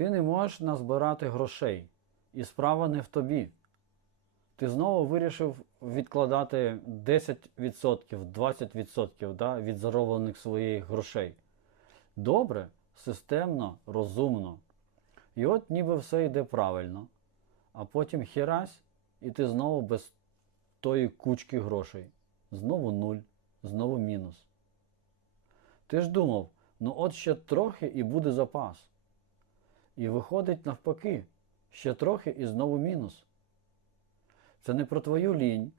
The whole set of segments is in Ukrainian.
Ти не можеш назбирати грошей, і справа не в тобі. Ти знову вирішив відкладати 10%, 20% да, від зароблених своїх грошей. Добре, системно, розумно. І от ніби все йде правильно, а потім херась, і ти знову без тої кучки грошей. Знову нуль, знову мінус. Ти ж думав, ну от ще трохи і буде запас. І виходить навпаки, ще трохи і знову мінус. Це не про твою лінь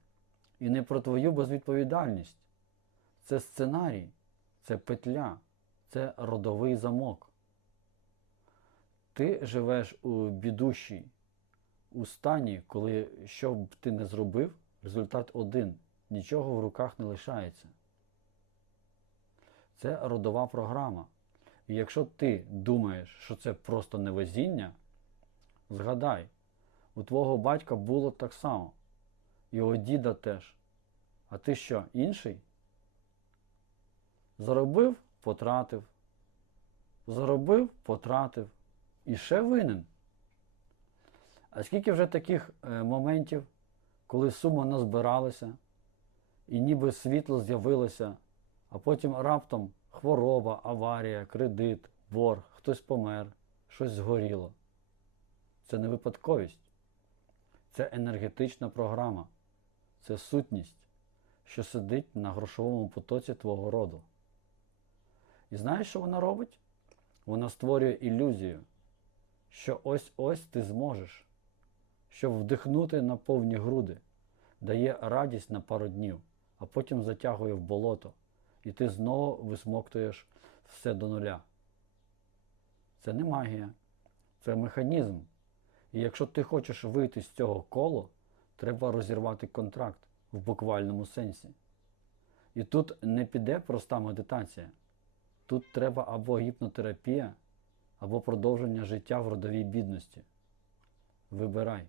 і не про твою безвідповідальність. Це сценарій, це петля, це родовий замок. Ти живеш у бідущій, у стані, коли що б ти не зробив, результат один. Нічого в руках не лишається. Це родова програма. І якщо ти думаєш, що це просто невезіння, згадай, у твого батька було так само. І у діда теж. А ти що, інший? Заробив, потратив. Заробив, потратив. І ще винен. А скільки вже таких е, моментів, коли сума назбиралася, і ніби світло з'явилося, а потім раптом хвороба, аварія, кредит, борг, хтось помер, щось згоріло. Це не випадковість. Це енергетична програма. Це сутність, що сидить на грошовому потоці твого роду. І знаєш, що вона робить? Вона створює ілюзію, що ось-ось ти зможеш, щоб вдихнути на повні груди, дає радість на пару днів, а потім затягує в болото, і ти знову висмоктуєш все до нуля. Це не магія, це механізм. І якщо ти хочеш вийти з цього колу, треба розірвати контракт в буквальному сенсі. І тут не піде проста медитація. Тут треба або гіпнотерапія, або продовження життя в родовій бідності. Вибирай.